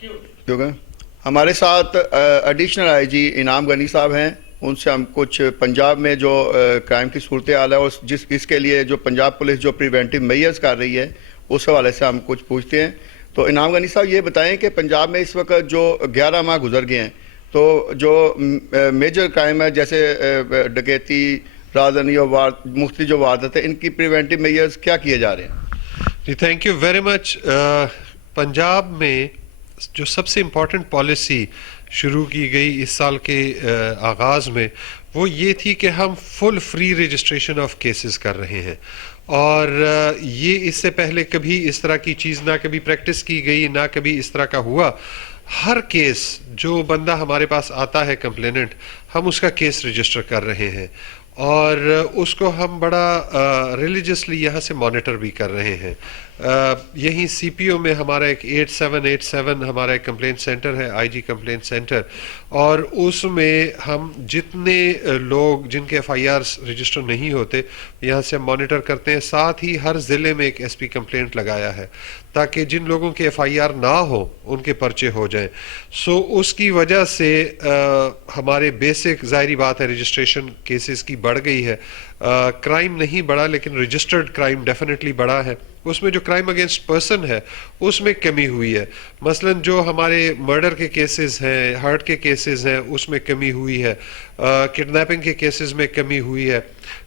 کیونکہ ہمارے ساتھ ایڈیشنل آئی جی انعام غنی صاحب ہیں، ان سے ہم کچھ پنجاب میں جو کرائم کی صورتحال ہے اور اس کے لیے جو پنجاب پولیس جو پریونٹیو میئرز کر رہی ہے اس حوالے سے ہم کچھ پوچھتے ہیں. تو انعام غنی صاحب یہ بتائیں کہ پنجاب میں اس وقت جو 11 ماہ گزر گئے ہیں تو جو میجر کرائم ہے جیسے ڈکیتی، رازداری اور مختلف جو واردات ہیں، ان کی پریونٹیو میئرز کیا کیے جا رہے ہیں؟ جی thank you very much. Punjab میں جو سب سے امپورٹنٹ پالیسی شروع کی گئی اس سال کے آغاز میں وہ یہ تھی کہ ہم فل فری رجسٹریشن آف کیسز کر رہے ہیں، اور یہ اس سے پہلے کبھی اس طرح کی چیز نہ کبھی پریکٹس کی گئی نہ کبھی اس طرح کا ہوا. ہر کیس جو بندہ ہمارے پاس آتا ہے کمپلیننٹ، ہم اس کا کیس رجسٹر کر رہے ہیں اور اس کو ہم بڑا ریلیجسلی یہاں سے مانیٹر بھی کر رہے ہیں. یہیں سی پی او میں ہمارا ایک 8787 ہمارا ایک کمپلینٹ سینٹر ہے، آئی جی کمپلینٹ سینٹر، اور اس میں ہم جتنے لوگ جن کے ایف آئی آرس رجسٹر نہیں ہوتے یہاں سے ہم مانیٹر کرتے ہیں. ساتھ ہی ہر ضلع میں ایک ایس پی کمپلینٹ لگایا ہے تاکہ جن لوگوں کے ایف آئی آر نہ ہو ان کے پرچے ہو جائیں. اس کی وجہ سے ہمارے بیسک ظاہری بات ہے رجسٹریشن کیسز کی بڑھ گئی ہے. کرائم نہیں بڑھا لیکن رجسٹرڈ کرائم ڈیفینیٹلی بڑھا ہے. اس میں جو کرائم اگینسٹ پرسن ہے اس میں کمی ہوئی ہے. مثلا جو ہمارے مرڈر کے کیسز ہیں، ہرٹ کے کیسز ہیں، اس میں کمی ہوئی ہے. کڈنیپنگ کے کیسز میں کمی ہوئی ہے.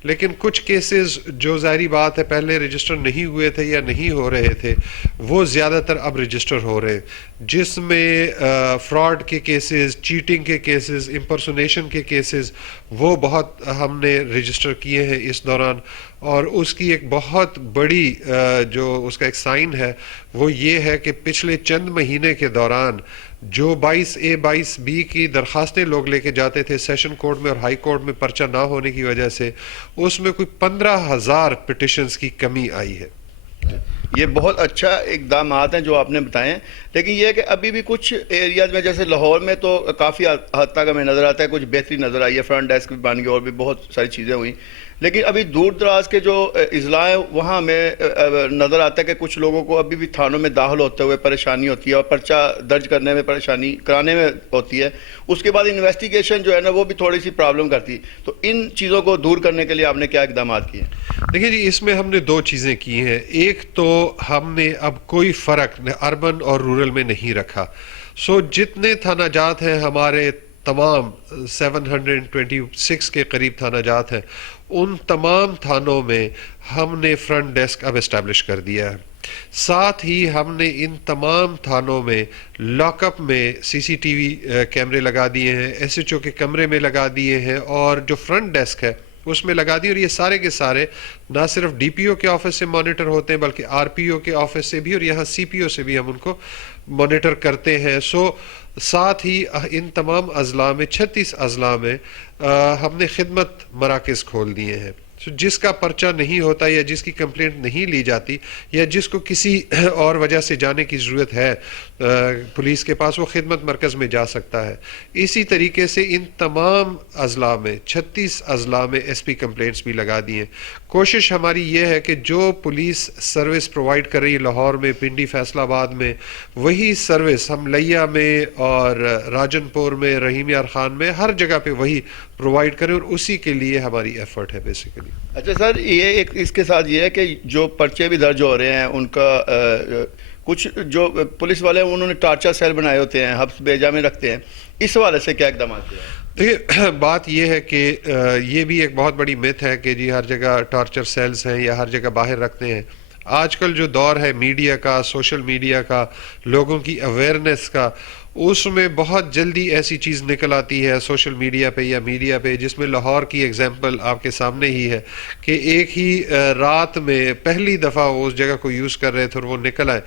لیکن کچھ کیسز جو ظاہری بات ہے پہلے رجسٹر نہیں ہوئے تھے یا نہیں ہو رہے تھے وہ زیادہ تر اب رجسٹر ہو رہے ہیں، جس میں فراڈ کے کیسز، چیٹنگ کے کیسز، امپرسونیشن کے کیسز وہ بہت ہم نے رجسٹر کیے ہیں اس دوران. اور اس کی ایک بہت بڑی جو اس کا ایک سائن ہے وہ یہ ہے کہ پچھلے چند مہینے کے دوران جو 22A 22B کی درخواستیں لوگ لے کے جاتے تھے سیشن کورٹ میں اور ہائی کورٹ میں پرچہ نہ ہونے کی وجہ سے، اس میں کوئی 15,000 پٹیشنز کی کمی آئی ہے. یہ بہت اچھا اقدامات ہیں جو آپ نے بتائے ہیں، لیکن یہ ہے کہ ابھی بھی کچھ ایریاز میں جیسے لاہور میں تو کافی حد تک ہمیں نظر آتا ہے کچھ بہتری نظر آئی ہے، فرنٹ ڈیسک بھی بن گئی اور بھی بہت ساری چیزیں ہوئیں. لیکن ابھی دور دراز کے جو اضلاع ہیں وہاں ہمیں نظر آتا ہے کہ کچھ لوگوں کو ابھی بھی تھانوں میں داخل ہوتے ہوئے پریشانی ہوتی ہے اور پرچہ درج کرنے میں پریشانی کرانے میں ہوتی ہے. اس کے بعد انویسٹیگیشن جو ہے نا وہ بھی تھوڑی سی پرابلم کرتی ہے. تو ان چیزوں کو دور کرنے کے لیے آپ نے کیا اقدامات کیے ہیں؟ دیکھیں جی، اس میں ہم نے دو چیزیں کی ہیں. ایک تو ہم نے اب کوئی فرق اربن اور رورل میں نہیں رکھا. جتنے تھانہ جات ہیں ہمارے تمام 726 کے قریب تھانہ جات ہیں، ان تمام تھانوں میں ہم نے فرنٹ ڈیسک اب اسٹیبلش کر دیا ہے. ساتھ ہی ہم نے ان تمام تھانوں میں لاک اپ میں CCTV کیمرے لگا دیے ہیں، SHO کے کمرے میں لگا دیے ہیں، اور جو فرنٹ ڈیسک ہے اس میں لگا دی. اور یہ سارے کے سارے نہ صرف DPO کے آفس سے مانیٹر ہوتے ہیں بلکہ RPO کے آفس سے بھی، اور یہاں CPO سے بھی ہم ان کو مانیٹر کرتے ہیں. ساتھ ہی ان تمام اضلاع میں 36 اضلاع میں ہم نے خدمت مراکز کھول دیے ہیں. جس کا پرچہ نہیں ہوتا یا جس کی کمپلینٹ نہیں لی جاتی یا جس کو کسی اور وجہ سے جانے کی ضرورت ہے پولیس کے پاس، وہ خدمت مرکز میں جا سکتا ہے. اسی طریقے سے ان تمام اضلاع میں 36 اضلاع میں SP کمپلینٹس بھی لگا دی ہیں. کوشش ہماری یہ ہے کہ جو پولیس سروس پرووائڈ کر رہی ہے لاہور میں، پنڈی، فیصل آباد میں، وہی سروس ہم لیا میں اور راجن پور میں، رحیم یار خان میں، ہر جگہ پہ وہی پرووائڈ کریں، اور اسی کے لیے ہماری ایفرٹ ہے بیسیکلی. اچھا سر، یہ ایک اس کے ساتھ یہ ہے کہ جو پرچے بھی درج ہو رہے ہیں ان کا کچھ جو پولیس والے ہیں انہوں نے ٹارچر سیل بنائے ہوتے ہیں، حبس بیجا میں رکھتے ہیں، اس حوالے سے کیا اقدامات کیا ہے؟ دیکھیے بات یہ ہے کہ یہ بھی ایک بہت بڑی مت ہے کہ جی ہر جگہ ٹارچر سیلز ہیں یا ہر جگہ باہر رکھتے ہیں. آج کل جو دور ہے میڈیا کا، سوشل میڈیا کا، لوگوں کی اویئرنیس کا، اس میں بہت جلدی ایسی چیز نکل آتی ہے سوشل میڈیا پہ یا میڈیا پہ، جس میں لاہور کی ایگزامپل آپ کے سامنے ہی ہے کہ ایک ہی رات میں پہلی دفعہ وہ اس جگہ کو یوز کر رہے تھے اور وہ نکل آئے.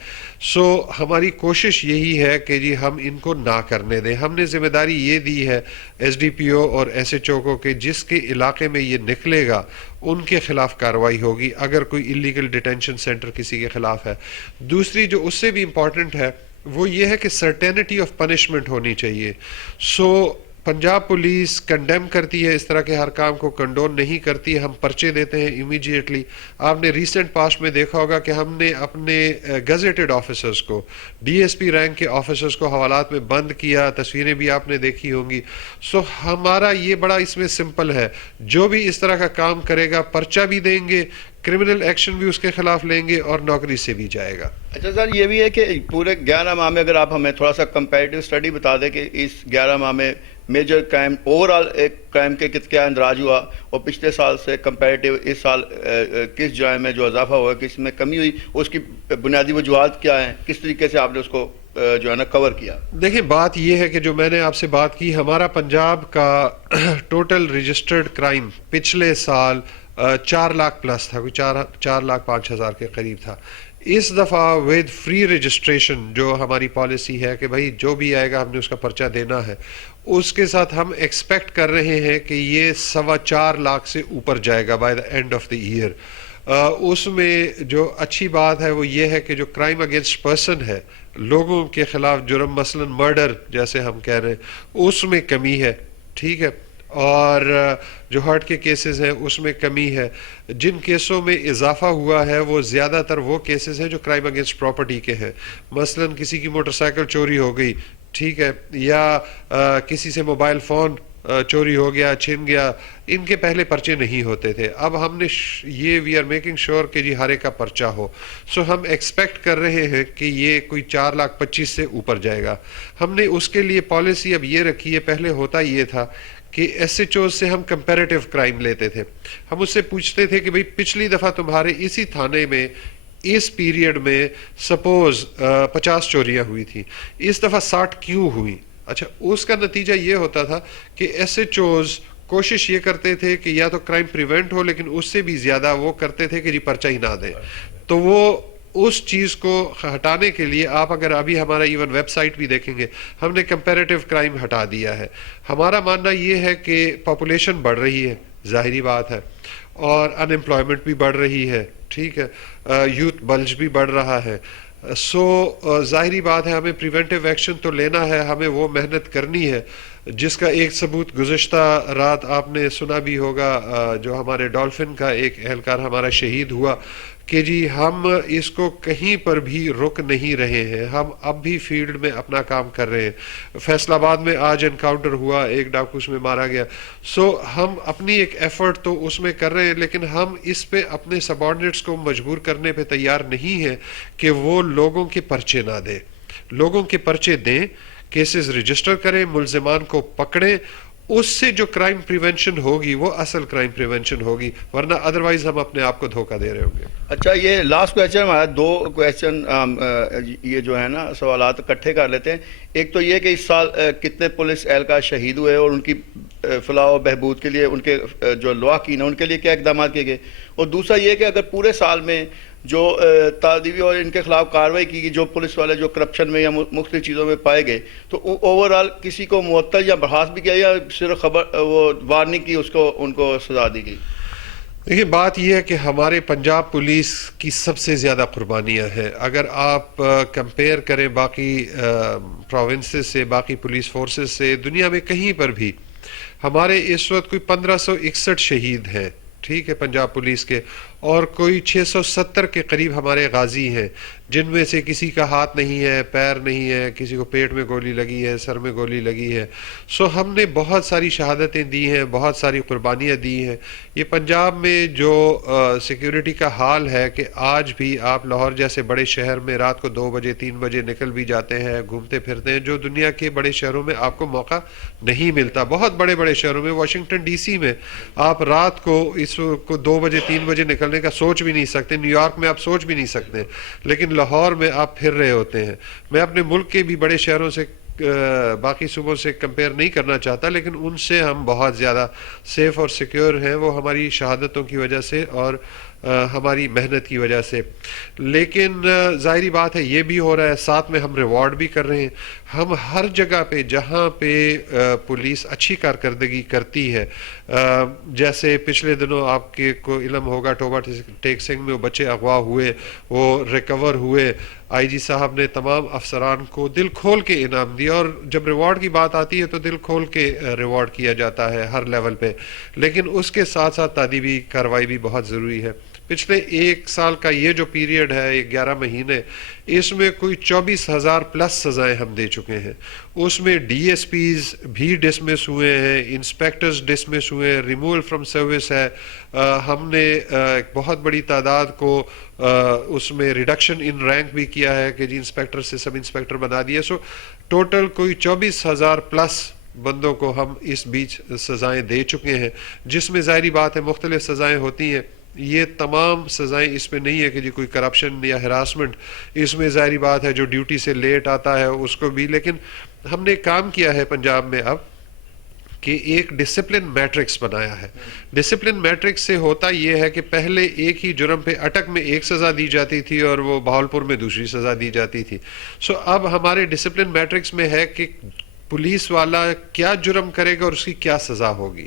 ہماری کوشش یہی ہے کہ جی ہم ان کو نہ کرنے دیں. ہم نے ذمہ داری یہ دی ہے SDPO اور SHO کو کہ جس کے علاقے میں یہ نکلے گا ان کے خلاف کارروائی ہوگی اگر کوئی انلیگل ڈیٹینشن سینٹر کسی کے خلاف ہے. دوسری جو اس سے بھی امپورٹنٹ ہے وہ یہ ہے کہ سرٹینٹی آف پنشمنٹ ہونی چاہیے. پنجاب پولیس کنڈیم کرتی ہے اس طرح کے ہر کام کو، کنڈون نہیں کرتی، ہم پرچے دیتے ہیں امیڈیٹلی. آپ نے ریسنٹ پاسٹ میں دیکھا ہوگا کہ ہم نے اپنے گزیٹڈ آفیسرز کو، ڈی ایس پی رینک کے آفیسرز کو حوالات میں بند کیا، تصویریں بھی آپ نے دیکھی ہوں گی. سو ہمارا یہ بڑا اس میں سمپل ہے، جو بھی اس طرح کا کام کرے گا پرچہ بھی دیں گے، کرمنل ایکشن بھی اس کے خلاف لیں گے اور نوکری سے بھی جائے گا. اچھا سر، یہ بھی ہے کہ پورے 11 ماہ میں اگر آپ ہمیں تھوڑا سا کمپیریٹیو اسٹڈی بتا دیں کہ اس 11 ماہ میں میجر کرائم اوور آل ایک کرائم کے کیا اندراج ہوا، اور پچھلے سال سے کمپیریٹیو اس سال کس جرائم میں جو اضافہ ہوا، کس میں کمی ہوئی، اس کی بنیادی وجوہات کیا ہیں، کس طریقے سے آپ نے اس کو جو ہے نا کور کیا؟ دیکھیں بات یہ ہے کہ جو میں نے آپ سے بات کی، ہمارا پنجاب کا ٹوٹل رجسٹرڈ کرائم پچھلے سال 4 لاکھ پلس تھا، کوئی 4,05,000 کے قریب تھا. اس دفعہ ود فری رجسٹریشن جو ہماری پالیسی ہے کہ بھائی جو بھی آئے گا ہم نے اس کا پرچہ دینا ہے، اس کے ساتھ ہم ایکسپیکٹ کر رہے ہیں کہ یہ 4.25 لاکھ سے اوپر جائے گا by the end of the year. اس میں جو اچھی بات ہے وہ یہ ہے کہ جو کرائم اگینسٹ پرسن ہے، لوگوں کے خلاف جرم، مثلا مرڈر جیسے ہم کہہ رہے ہیں، اس میں کمی ہے. ٹھیک ہے، اور جو ہارٹ کے کیسز ہیں اس میں کمی ہے. جن کیسوں میں اضافہ ہوا ہے وہ زیادہ تر وہ کیسز ہیں جو کرائم اگینسٹ پراپرٹی کے ہیں. مثلا کسی کی موٹر سائیکل چوری ہو گئی، ٹھیک ہے، یا کسی سے موبائل فون چوری ہو گیا، چھن گیا. ان کے پہلے پرچے نہیں ہوتے تھے. اب ہم نے یہ وی آر میکنگ شور کہ جی ہر ایک کا پرچہ ہو. سو ہم ایکسپیکٹ کر رہے ہیں کہ یہ کوئی 4,25,000 سے اوپر جائے گا. ہم نے اس کے لیے پالیسی اب یہ رکھی ہے، پہلے ہوتا یہ تھا کہ ایس ایچ او سے ہم کمپیریٹیو کرائم لیتے تھے. ہم اس سے پوچھتے تھے کہ بھئی پچھلی دفعہ تمہارے اسی تھانے میں اس پیریڈ میں سپوز 50 چوریاں ہوئی تھیں، اس دفعہ 60 کیوں ہوئی؟ اچھا، اس کا نتیجہ یہ ہوتا تھا کہ ایس ایچ اوز کوشش یہ کرتے تھے کہ یا تو کرائم پریونٹ ہو، لیکن اس سے بھی زیادہ وہ کرتے تھے کہ جی پرچہ ہی نہ دیں. تو وہ اس چیز کو ہٹانے کے لیے، آپ اگر ابھی ہمارا ایون ویب سائٹ بھی دیکھیں گے، ہم نے کمپیریٹیو کرائم ہٹا دیا ہے. ہمارا ماننا یہ ہے کہ پاپولیشن بڑھ رہی ہے، ظاہری بات ہے، اور ان امپلائمنٹ بھی بڑھ رہی ہے، ٹھیک ہے، یوتھ بلج بھی بڑھ رہا ہے. سو ظاہری بات ہے ہمیں پریونٹیو ایکشن تو لینا ہے، ہمیں وہ محنت کرنی ہے، جس کا ایک ثبوت گزشتہ رات آپ نے سنا بھی ہوگا، جو ہمارے ڈولفن کا ایک اہلکار ہمارا شہید ہوا، کہ جی ہم اس کو کہیں پر بھی رک نہیں رہے ہیں، ہم اب بھی فیلڈ میں اپنا کام کر رہے ہیں. فیصل آباد میں آج انکاؤنٹر ہوا، ایک ڈاکو اس میں مارا گیا. سو ہم اپنی ایک ایفرٹ تو اس میں کر رہے ہیں، لیکن ہم اس پہ اپنے سبارڈینیٹس کو مجبور کرنے پہ تیار نہیں ہیں کہ وہ لوگوں کے پرچے نہ دیں. لوگوں کے پرچے دیں، کیسز رجسٹر کریں، ملزمان کو پکڑیں. اس سے جو کرائم پریونشن ہوگی وہ اصل کرائم پریونشن ہوگی، ورنہ ادروائز ہم اپنے آپ کو دھوکہ دے رہے ہوں گے. اچھا، یہ لاسٹ کویشچن ہمارا، 2 کویشچن یہ جو ہے نا سوالات اکٹھے کر لیتے ہیں. ایک تو یہ کہ اس سال کتنے پولیس اہلکار شہید ہوئے اور ان کی فلاح و بہبود کے لیے ان کے جو لواحقین ہیں ان کے لیے کیا اقدامات کیے گئے، اور دوسرا یہ کہ اگر پورے سال میں جو تعدیبی اور ان کے خلاف کارروائی کی گئی، جو پولیس والے جو کرپشن میں یا مختلف چیزوں میں پائے گئے، تو اوور آل کسی کو معطل یا برخاست بھی کیا، یا صرف خبر وہ وارننگ کی، اس کو ان کو سزا دی گئی؟ دیکھیے بات یہ ہے کہ ہمارے پنجاب پولیس کی سب سے زیادہ قربانیاں ہیں. اگر آپ کمپیئر کریں باقی پروونسز سے، باقی پولیس فورسز سے، دنیا میں کہیں پر بھی ہمارے اس وقت کوئی 1561 شہید ہیں، ٹھیک ہے، پنجاب پولیس کے، اور کوئی 670 کے قریب ہمارے غازی ہیں، جن میں سے کسی کا ہاتھ نہیں ہے، پیر نہیں ہے، کسی کو پیٹ میں گولی لگی ہے، سر میں گولی لگی ہے. سو ہم نے بہت ساری شہادتیں دی ہیں، بہت ساری قربانیاں دی ہیں. یہ پنجاب میں جو سیکیورٹی کا حال ہے کہ آج بھی آپ لاہور جیسے بڑے شہر میں رات کو 2 بجے 3 بجے نکل بھی جاتے ہیں، گھومتے پھرتے ہیں، جو دنیا کے بڑے شہروں میں آپ کو موقع نہیں ملتا. بہت بڑے بڑے شہروں میں، واشنگٹن ڈی سی میں آپ رات کو اس کو 2 بجے 3 بجے نکلنے کا سوچ بھی نہیں سکتے. نیو یارک میں آپ سوچ بھی نہیں سکتے، لیکن لاہور میں آپ پھر رہے ہوتے ہیں. میں اپنے ملک کے بھی بڑے شہروں سے باقی صوبوں سے کمپیئر نہیں کرنا چاہتا، لیکن ان سے ہم بہت زیادہ سیف اور سیکیور ہیں، وہ ہماری شہادتوں کی وجہ سے اور ہماری محنت کی وجہ سے. لیکن ظاہری بات ہے یہ بھی ہو رہا ہے، ساتھ میں ہم ریوارڈ بھی کر رہے ہیں. ہم ہر جگہ پہ جہاں پہ پولیس اچھی کارکردگی کرتی ہے، جیسے پچھلے دنوں آپ کے کو علم ہوگا ٹوبا ٹیک سنگھ میں وہ بچے اغوا ہوئے، وہ ریکور ہوئے، آئی جی صاحب نے تمام افسران کو دل کھول کے انعام دیا, اور جب ریوارڈ کی بات آتی ہے تو دل کھول کے ریوارڈ کیا جاتا ہے ہر لیول پہ, لیکن اس کے ساتھ ساتھ تعدیبی کارروائی بھی بہت ضروری ہے. پچھلے 1 سال کا یہ جو پیریڈ ہے, 11 مہینے, اس میں کوئی 24,000 پلس سزائیں ہم دے چکے ہیں. اس میں ڈی ایس پیز بھی ڈسمس ہوئے ہیں, انسپیکٹرز ڈسمس ہوئے ہیں, ریموول فرام سروس ہے. ہم نے ایک بہت بڑی تعداد کو اس میں ریڈکشن ان رینک بھی کیا ہے کہ جی انسپیکٹر سے سب انسپیکٹر بنا دیا. سو ٹوٹل کوئی 24,000 پلس بندوں کو ہم اس بیچ سزائیں دے چکے ہیں, جس میں ظاہری بات ہے مختلف سزائیں ہوتی ہیں. یہ تمام سزائیں اس میں نہیں ہے کہ جی کوئی کرپشن یا ہراسمنٹ, اس میں ظاہری بات ہے جو ڈیوٹی سے لیٹ آتا ہے اس کو بھی. لیکن ہم نے کام کیا ہے پنجاب میں اب کہ ایک ڈسپلن میٹرکس بنایا ہے. ڈسپلن میٹرکس سے ہوتا یہ ہے کہ پہلے ایک ہی جرم پہ اٹک میں ایک سزا دی جاتی تھی اور وہ بہاولپور میں دوسری سزا دی جاتی تھی. سو اب ہمارے ڈسپلن میٹرکس میں ہے کہ پولیس والا کیا جرم کرے گا اور اس کی کیا سزا ہوگی,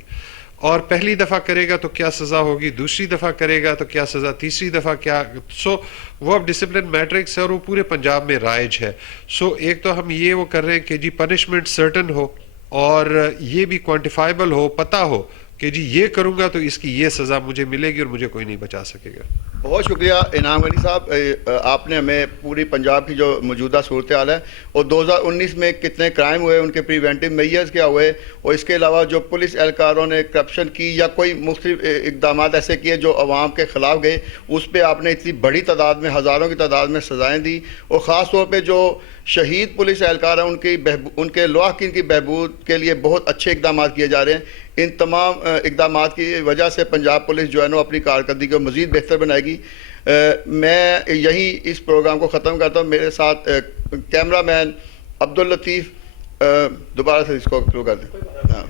اور پہلی دفعہ کرے گا تو کیا سزا ہوگی, دوسری دفعہ کرے گا تو کیا سزا, تیسری دفعہ کیا. سو وہ اب ڈسپلن میٹرکس ہے اور وہ پورے پنجاب میں رائج ہے. سو ایک تو ہم یہ وہ کر رہے ہیں کہ جی پنشمنٹ سرٹن ہو اور یہ بھی کوانٹیفائبل ہو, پتہ ہو کہ جی یہ کروں گا تو اس کی یہ سزا مجھے ملے گی اور مجھے کوئی نہیں بچا سکے گا. بہت شکریہ انعام غنی صاحب, آپ نے ہمیں پوری پنجاب کی جو موجودہ صورتحال ہے اور 2019 میں کتنے کرائم ہوئے, ان کے پریونٹیو میئرز کیا ہوئے, اور اس کے علاوہ جو پولیس اہلکاروں نے کرپشن کی یا کوئی مختلف اقدامات ایسے کیے جو عوام کے خلاف گئے, اس پہ آپ نے اتنی بڑی تعداد میں, ہزاروں کی تعداد میں سزائیں دی. اور خاص طور پہ جو شہید پولیس اہلکار ہیں ان کے لواحقین کی بہبود کے لیے بہت اچھے اقدامات کیے جا رہے ہیں. ان تمام اقدامات کی وجہ سے پنجاب پولیس جو ہے نا اپنی کارکردگی کو مزید بہتر بنائے گی. میں یہیں اس پروگرام کو ختم کرتا ہوں. میرے ساتھ کیمرہ مین عبداللطیف دوبارہ سے اس کو شروع کر دیں. ہاں.